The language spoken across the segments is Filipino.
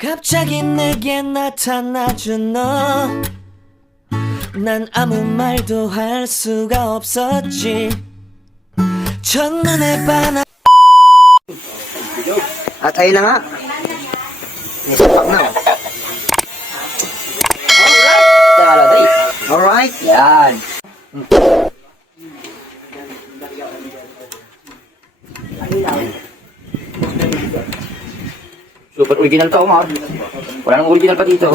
갑자기 내게 나타나준 너, 난 아무 말도 할 수가 없었지. 첫눈에 반한. At ayun na nga. May sapak na. Alright. Yan. Super original to, Omar. Wala nang original pa dito.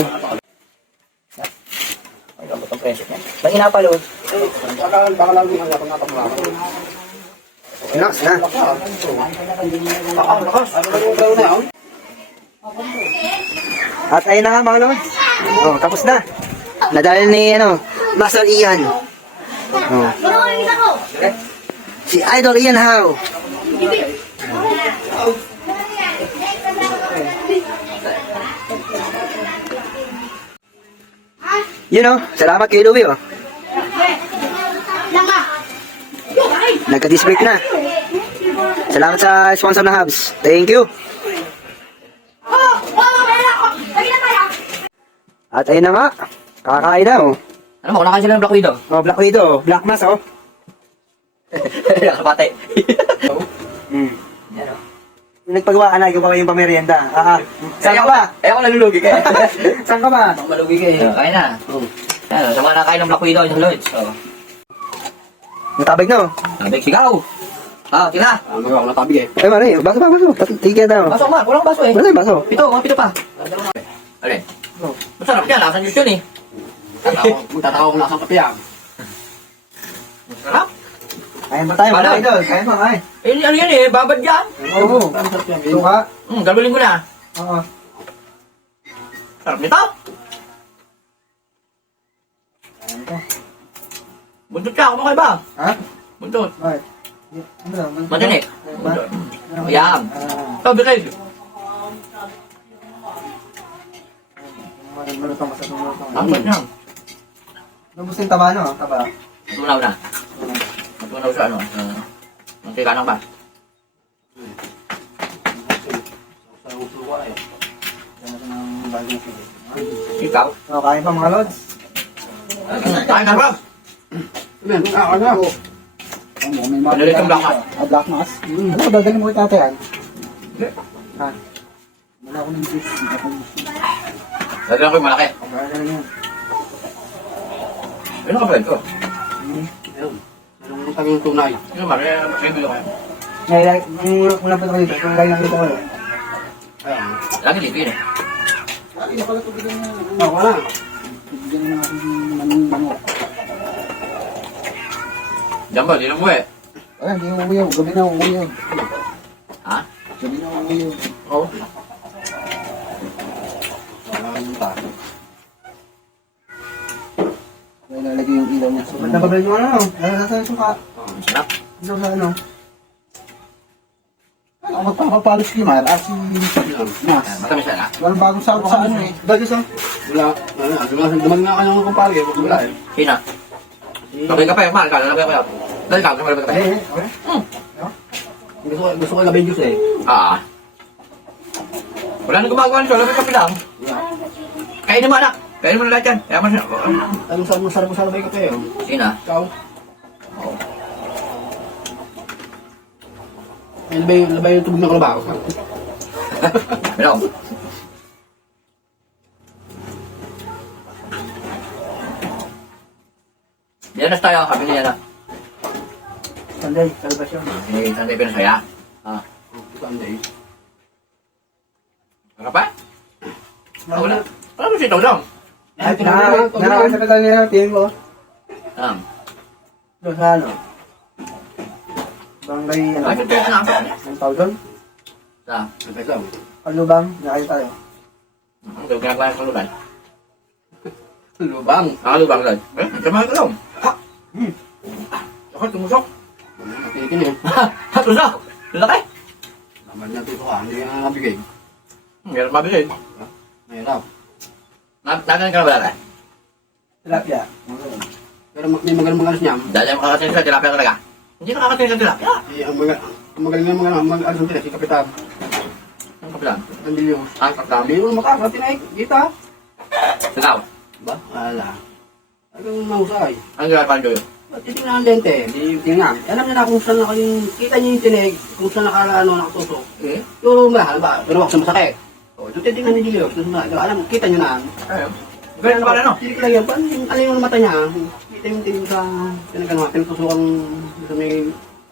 Ay, dapat ang presyo niya. Nang inapalo. Baka lang yung hanggang napamulakan. Relax na. Lakas. Ano na yun? At ayun na nga mga lods. Oh, tapos na. Nadala ni Master Ian. Oh. Si Idol Ian How. Salamat kay Louie, oh. Nagka-disbreak na. Salamat sa sponsor na Hubs. Thank you. At ayun na nga. Kakain na, oh. Ano mo, kunakain sila ng Black Widow? Oh, Black Widow. Black Mass, oh. Nakapate. Yan, oh. Nagpagawa ka na, ikaw pa yung pamerienda. Saan ka ba? Ako nalulugi kayo. Saan ka ba? Ako malugi kayo. Kain na. Yan, sa mga nakain ng Black Widow, yung Lloyds. Natabig na, oh. Nabig, sigaw. Tira. Magawa ko natabig eh. Ay, mali. Baso pa, baso. Tigyan na, oh. Baso, Omar. Walang baso eh. Wala yung baso. Pito, mga pito pa. Alin? Masarap yan, lasan juice yun eh. Magtatawa kung lasang kape yan. Masarap. Kain ba tayo, mga idol? Kain ba, kain? Ano yan eh, babad yan. Oo. Suka. Gagawin ko na. Oo. Sarap nito. Buntot ka, kumakain ba? Ha? Buntot. Bakit? Ano? Matinik. Buntot. Ayan. Sabi kayo. Malutong ka sa tumulutong. Ang ba't niya? Lubos yung taba, no? Taba. Matunaw na. Matunaw sa ano. Ang kailangan ba? Ikaw? Oh, kain pa mga lods. Kain ka ba? Panalit ang black hat. Black mass? Ano ba, dadalhin mo kay tatay yan? Ha? Wala ko ng juice. Dadala ko yung malaki. Dadalhin mo. Ano ka ba ito? Anong utang yung tunay? Ano ba? May bilo kayo. Ngayon, yung unang punta ko dito, kung kailan dito ko. Lagi dito yun eh. Wala. Diyan ba? Di lang mo eh. Wala, hindi ko umuyaw. Gabi na umuyaw. Ha? Gabi na umuyaw. Oo. May lalagay yung ilaw niya. So, nababal yung ano? Nasa yung suka. Sarap. Ito sa ano? Ako magpapapalos kay Mar. Si Nas. Matamis na. Walang bagong sahod sa ano eh. Dagi sa... Wala. Duman nga ka ng kumpare. Wala eh. Sina? Sabay ka pa yung mahal ka. Lalagay ko yun. Dahil ka. Sabay ka pa. Okay. Gusto ko ilabay juice eh. Wala nang gumagawa nito. Lalagay ka pa lang. Kainin mo anak. Kainin mo na lahat yan. Kaya mo siya. Anong sarap mo sa labay kape eh. Sina? Ikaw? Labay yung tubig ng kalabaw. Ano? Diyanas tayo. Sabi niya na. Sunday, kalabasyon. Santay pinasaya. Sunday. Ano pa? Wala. Wala mo siya ito dong. Ay, pinaka sa katal nila, tingin ko. Doon sa ano? Barangay, ano? Ay, ito yung sinasok niya. 1,000? Sa? Palubang, nakain tayo. Ang ginagawa ng kalulan. Lubang. Nakalubang lang. Samahan ko lang. Ako, tumusok. Napitin eh. Tusok! Lalaki! Naman niya ito ka. Hindi nga nabigay. Meron mabilis. Mahirap. Nagaling ka na ba lalaki? Tilapia. Pero may magaling alas niya. Dahil yung makakasin sa tilapia talaga. Hindi nakakasin sa tilapia. Ang magaling na mag-alas ng si Kapitan. Ang kapilan. Sandilyo. Ay, pagkami. Sandilyo na mataas. At tinaik. Kita. Ikaw. Ba? Wala. Talagang mahusay. Ano gawin pa rin Ba't titignan ang lente? Di tingnan. Alam niya na kung saan na kayong... Kita niyo yung tinig. Kung saan nakatusok. Eh? Yung ba? Pero sa masakit. O, doon titignan ni Dilio. Alam, kita niyo na. Ayun. Ganyan pa rin, no? Tinig lang yan. Ano yung mata niya? Kita yung tinig sa... Pinagtusukan sa may...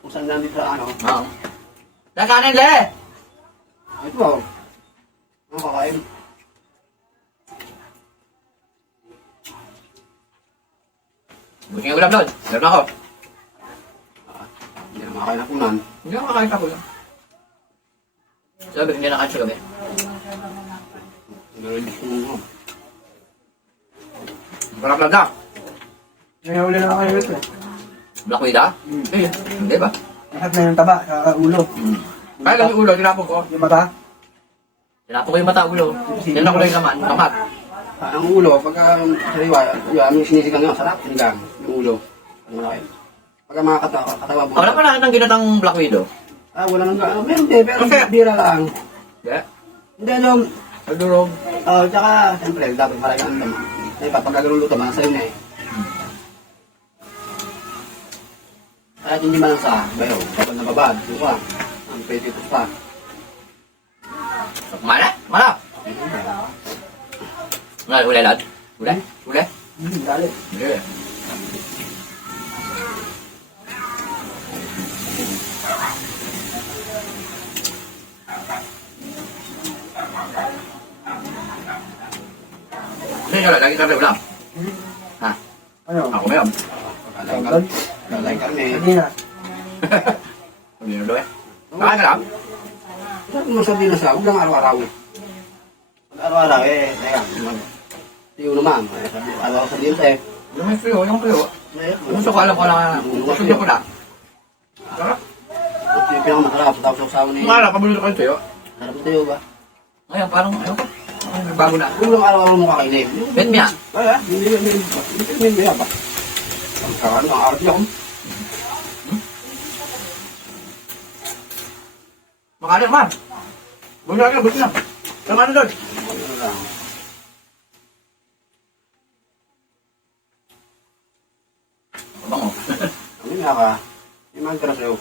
Kung saan nandito sa ano. Oo. Nakanin, le! Ito ba? Ano kakain? Buti nga ulam doon. Meron ako. Hindi na makakain na kunan. Hindi ako kakain pa ko lang. Sabi, hindi na kain sa gabi. Pero hindi ko mo. Marap lang na. Ngayon ulit na kayo ito. Black Widow? Eh, hindi ba? Lahat na yung taba, sa ulo. Kaya lang yung ulo, tinapon ko. Yung mata. Tinapon ko yung mata, ulo. Tinapon ko lang yung laman, kamat. Ang ulo, pagka sariwa, yung sinisigang nyo, sarap, sinigang, yung ulo. Ang malaki. Pagka mga katawa mo. Wala pa nakita ng ginatang Black Widow. Wala nang meron din, pero Okay. bira lang. Hindi. Hindi, alam, Pagdurog. tsaka, siyempre, dapat parang ang laman. Diba, pagka ganun luto, mga sa'yo na eh. Kahit hindi man lang sa, bayo, kapag nababad, suka, ang pwede ito pa. Mana? Mana? Nga, uli lad. Uli? Uli? Dali. Hindi. Sino yun? Lagi kami ulam. Ha? Ano? Ako meron. Lalay karne. Hindi na. Hindi na doon eh. Kakain ka lang? Sabi mo sabihin na siya, huwag lang araw-araw. Pag araw-araw teka, tiyo naman. Sabi, araw-araw sabihin siya Yung may frio, yung frio. Gusto ko alam ko na. Gusto niyo ko na. Sarap. Yung pinakamasarap, tapos sa usawa ni... Mara, pabulito kayo sa'yo. Sarap tiyo ba? Ngayon, parang, ayaw ko. Bago na. Huwag lang araw-araw mo kakainin. Bet niya. Hindi ba? Ang kakano, ang arti ako. Makalim, man. Buti na, buti na. Tama na doon. Ano lang. Bango. Ano nga ka? Yung mga kara sa'yo.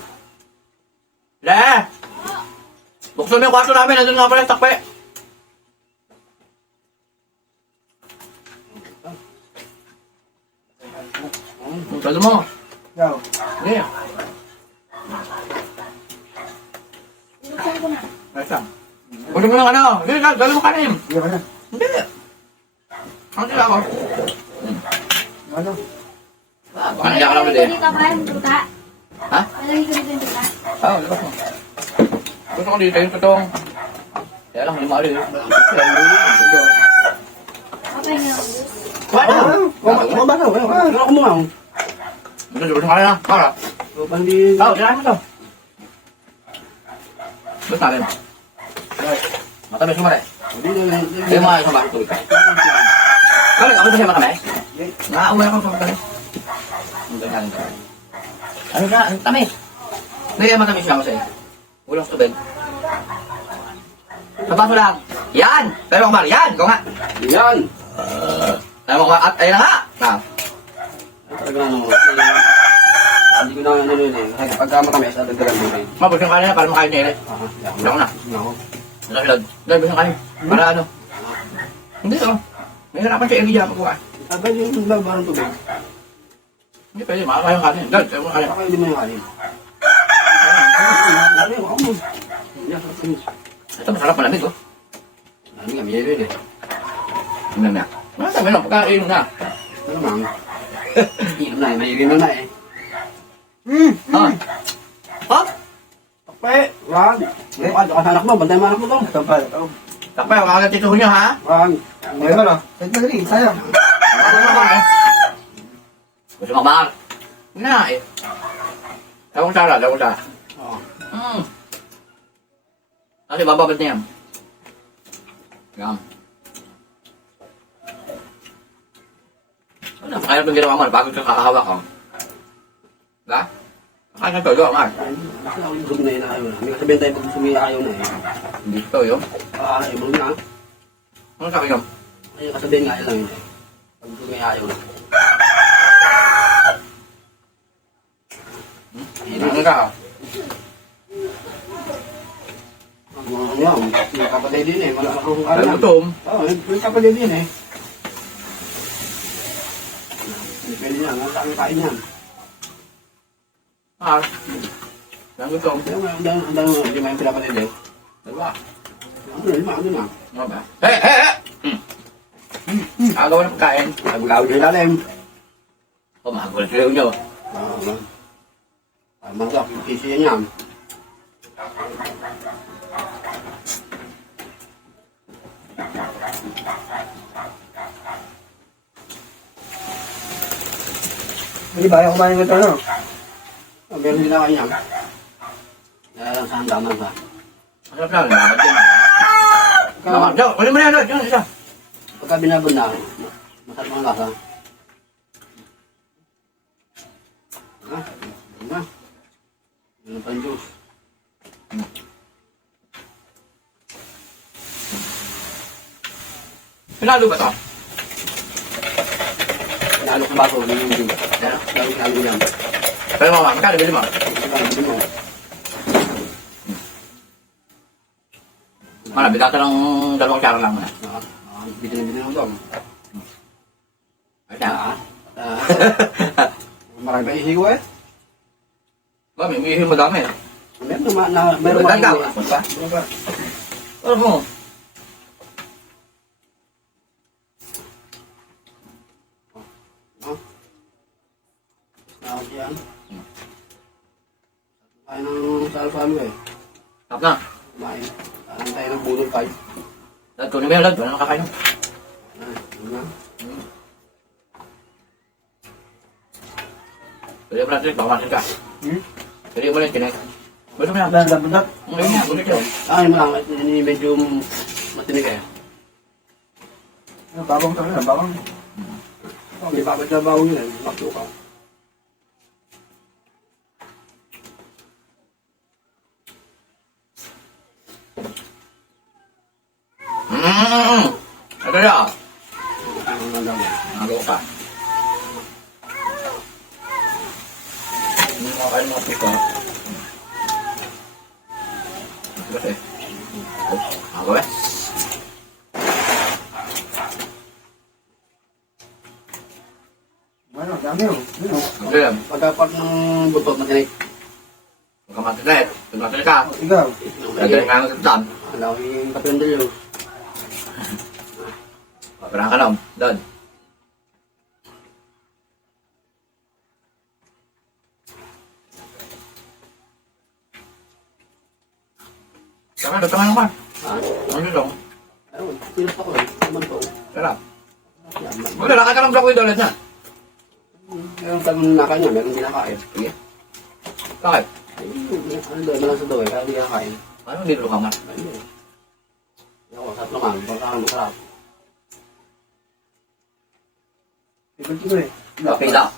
Le! Buksan mo yung kwarto namin. Nandun nga pala yung takpe. Pwede mo. Ikaw. Hindi. Ayos lang. Buti mo yung ano. Hindi, gano'n mo kanin. Hindi ka na. Hindi. Ano sila ako? Ano? Baka nandiyan ka lang ulit eh. Lagi ka ba yung tuta? Ha? Lagi ka dito yung tuta? Oo, labas mo. Gusto ko dito yung totoong. Kaya lang, hindi maali eh. Okay nga. Wala. Ano ba? Ano ako mo nga? Gusto ko ka na. Para. Pandi... Oo, tirahin mo to. Gusto natin. Matamis mo rin. Kaya mga isang bakit tubig. Kaya ako siya makamay. Nakauwi ako sa pagkakas. Ano na? Ang tamis. Kaya matamis siya kasi. Ulang sa tubig. Sa baso lang. Yan! Tayo mo, Mar. Yan! Ikaw nga. Yan! Tayo mo, at ayun na nga. Ah. Talaga ano, hindi ko na ano yun eh. Kasi pagka matamis, dadagdagan mo rin. Mabos yung kanin na para makain niya eh. Hindi ako na. Ako. Nasilad. Dahil yung kanin. Para ano? Hindi ako. May harapan siya i-video ako kuha. Abay yung barang tubig. Hindi pwede. Makakain yung kanin. Dahil, tayo mo kanin. Baka hindi mo yung kanin. Ano yun? Ako mo. Ito masarap malamig oh. Ano nga, may yun eh. Ano na? Ano sabi na? Pagkakain na. Ano mang? Inom na eh, may inom na eh. Ah. Hop! Takpe! Wag! Wag! Ka sa anak mo, bantay mo anak mo to. Ito pa. Takpay, huwag ka tituhon niyo ha? Wag! Ngayon ka na. Kahit madali, sayang. Gusto mo mahal? Na eh. Dawang sara, dawang sara. Oo. Kasi bababad na yan. Yan. Ano, kaya itong ginawa mo, bago kang kakahawak ko. Diba? Kaya na ito, gawang mahal. Kasi ako yung gusto na yun ayaw na. May kasabihin tayo pag gusto ayaw na eh. Hindi ito yun. Ibang na. Ano sabi yun? Ay, kasabihin nga lang yun eh. Pag gusto ayaw na. Ano ka? Ano yan? May kapatid din eh. Malaki kong Ano alam. gutom? Oo, may kapatid din eh. Pwede yan. Ang dami kain yan. Ah. Ano gutom? Ang dami hindi may pinapatid eh. Dalawa. Ano na? Ano ba? Hey, hey, hey! Agawa ng pagkain. Ay, mag-awid yung lalim. Umagawa na sila nyo. Ay, manggap. Kisi yan yan. Hindi ba ayaw kumain nito, no? Meron din ako yan. Lang sa handa sa. Masarap na. Lamat yan. Lamat. Diyo, kunin mo na yan. Diyo, diyo. Pagka binabon na, masarap ang lasa. Ano? Ano pa yung juice? Pinalo ba ito? Naalok na baso, yun yung juice. Lalo yan. Pero mama, magkano bili mo? Mana, bigata ng 2 kutsara lang muna. Bitin mo doon. Ay, siya. Marami pa isigo eh. Ba, may umihi mo dami. Meron Ganda. mga Ano pa? Ano mo? Nakakot yan. Kaya ng salo-salo eh. Tap na. Kumain. Kaya tayo ng budol tayo. Lad, kunin mo yan, lad. Wala nang kakain. Pwede mo natin, pakawasin ka. Pwede mo natin, kinay. Pwede mo yan. Bundat. Ngayon nga, ulit yun. Ano mo lang, medyo matinig eh. Babang talaga, babang. Hindi pa trabaho yun eh. Bakto ka. Ito na. Ano na lang eh. Nagawa ka. Hindi mo kain mga piko. Kasi. Nagawa eh. Ano, dami oh. Ano? Ano yan? Pagkapat ng butot matinig. Huwag ka matilit. Huwag matilit ka. Ikaw. Lagyan ka ng sasam. Alam ko yung katulad yun. Parang ka lang. Doon. Tama, tangan ka. Ano yun? Ayun, sinus ako eh. Naman ko. Sarap. Yan, Wala, lakad ka ng block window ulit na. meron tayong nakain niya, meron din nakain. Sige. Bakit? Ano doon, malang sa doon, kaya hindi nakain. Ano hindi ka man? Ayun. Ako, sarap naman, pagkakaan masarap. Ikaw ko eh. Okay lang.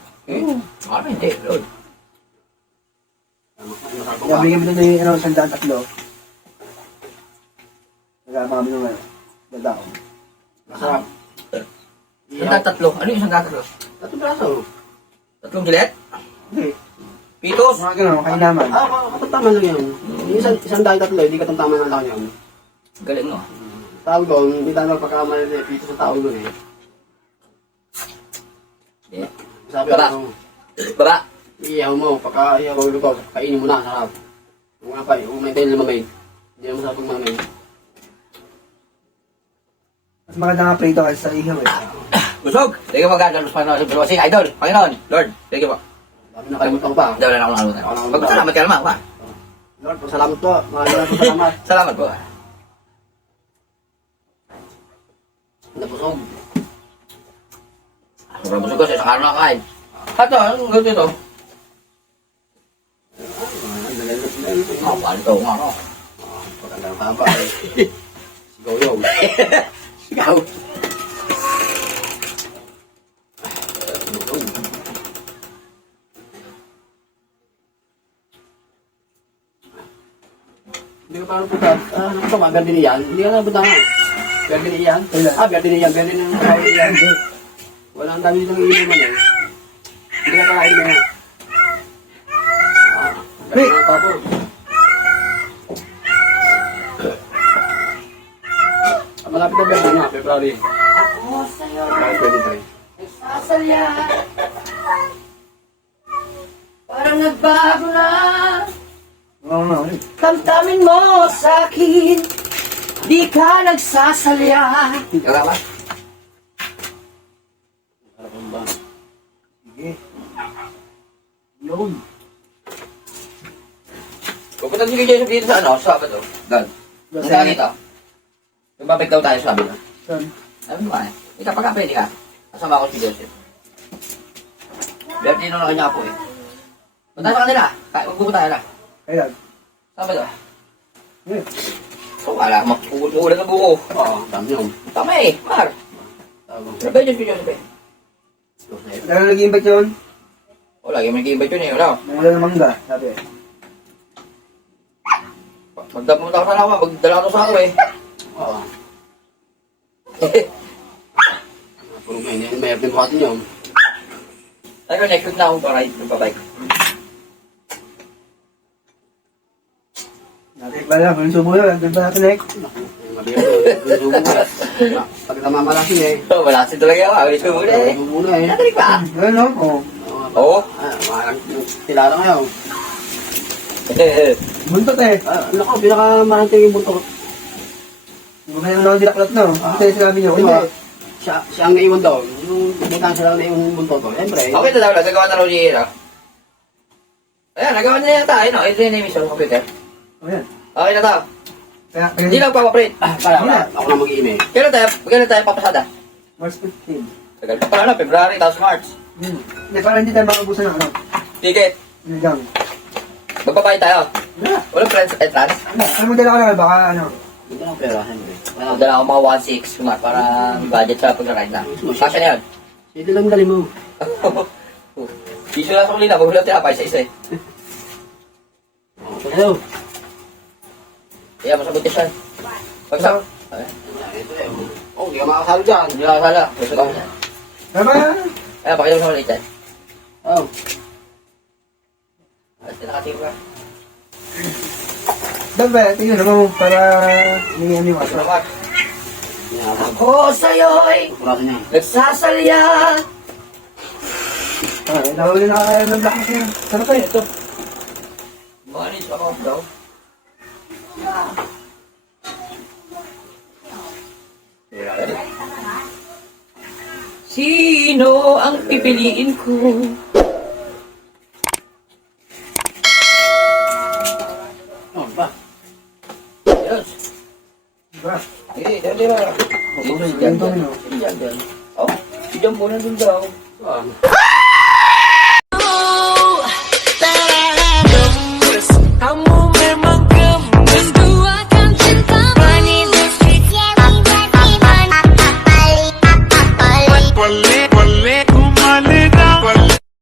Ano hindi? Lord. Masarap Kaya pa. bigyan mo doon yung 103. Nagkama kami nung ano. Dadaon. Masarap. Isang tatlo. Ano yung isang tatlo? Tatong braso. 3 gilet? Hindi. Pitos? Mga ganun, kainaman. Katataman lang yan. Yung isang dahil tatlo, hindi katamtaman ng lang yan. Galing no? Tawag doon, hindi tayo magpakaman eh, pito sa tao doon eh. Yeah. Sabi Baba. ako, Baba. iiyaw mo, pagka iiyaw mo luto, kainin mo na, sarap. Kung nga pa, kung may tayo na mamay, hindi na masarap ang mamay. Mas maganda nga prito kasi sa ihaw eh. Busog! Sige po, God. Lord, Panginoon. Sige, Idol. Panginoon. Lord. Sige po. Dami nakalimutan ko pa. Hindi, wala na akong nakalimutan. Pagpasalamat ka naman, pa. Lord, salamat po. Maraming salamat. Salamat po. Napusog. Sobrang busog ko sa isang araw na kain. Ito, anong gawin ito? Oh, paano ito? Ano? Pagkandang taba eh. Sigaw yun. Sigaw. Hindi ka pa napunta. Ano ito ba? Berde niyan? Hindi ka napunta nga. Berde niyan? Berde niyan. Berde ng niyan. Wala ang dami ditong iinuman eh. Hindi ka kakain na yan. Berde ng tapo. Malapit na berde niya. February. Ako sa'yo, February 23. sasalya. Parang nagbago na. Oo nga. Kamtamin mo sa akin, di ka nagsasalya. Karamas. Harapan ba? Sige. Yun. Pupunta si Joseph dito sa ano, sa Sabado. Dan. Ang dami ito. Magbabalik daw tayo sa Sabado. Saan? Sabi mo ba? Ikaw pagka pwede ka. Kasama ko si Joseph. Bertino na kanya po eh. Punta sa kanila. Magbuko tayo na. Kailan? Sabado. Eh. So wala, magpugulan ng buko. Oo, dami yun. Tama eh, Mar. Tawag. Pero ba yun si Joseph eh? Kailan nag-invite yun? O, lagi may nag-invite yun eh. Wala. Nangulan ng mangga, sabi. Magdapunta ka sa naman, magdala ko sa ako eh. Oo. Puro may apin ko atin yun. Ayun, next week na akong paride ng pabike. Natik ba lang, subo yun. Nandun ba natin, Nick? Mabiyang yung sumo eh. Pag namamalasin eh. Oh, wala kasi talaga ako. Ulit ko muna eh. Sumo na eh. Natarik ba? Ano, no? Oo. Oo. Parang tilala ngayon. Buntot eh. Naku, pinakamaranting yung buntot. Gumayon na ako dilaklat, no? Hindi tayo sinabi niyo. Hindi. Hindi. Siya ang naiwan daw. Yung may cancer lang naiwan yung buntot. Siyempre. Okay na daw, nagagawa na raw ni Hira. Ayan, nagawa na yata. Ayun o, ito yung name sa computer. O yan. Okay na daw. Kaya, Hindi lang papaprint. Kaya ako na mag-email. Kailan tayo papasada? March 15. Tagal pa pala na, February, tapos March. Hindi, parang hindi tayo makabusan ng ano. Ticket. Yung gang. Magbabayad tayo. Wala. Walang friends entrance. Ano mo dala ko lang, baka ano. Hindi na pera, siyempre. Dala ako mga 1.6 kumar para may budget sa pag-ride na. Kasya na yun. Sige lang dali mo. Iso lang sa kulina, magulang tinapay sa isa eh. Hello. Kaya masagot yan. Pagsak. Ito eh. Oh, hindi ka makasalo dyan. Hindi lang kasala. Gusto ko yan. Tama. Ayan, pakita mo sa maliit yan. Oh. At nakatingin ka. Dapat, tingnan naman para hindi yung Ito aso. naman. Ako sa'yo'y Purasan niya. nagsasalya. Nahuli na kaya ng black kasi. Sarap kayo. Ito. Manis ako daw. Sino ang pipiliin ko? Oh, ba? Yes. Diba? Eh, dali ba? Dito si Jan. Ganito, no? Si Jan. Oh, si Jan po nandun daw. Ah.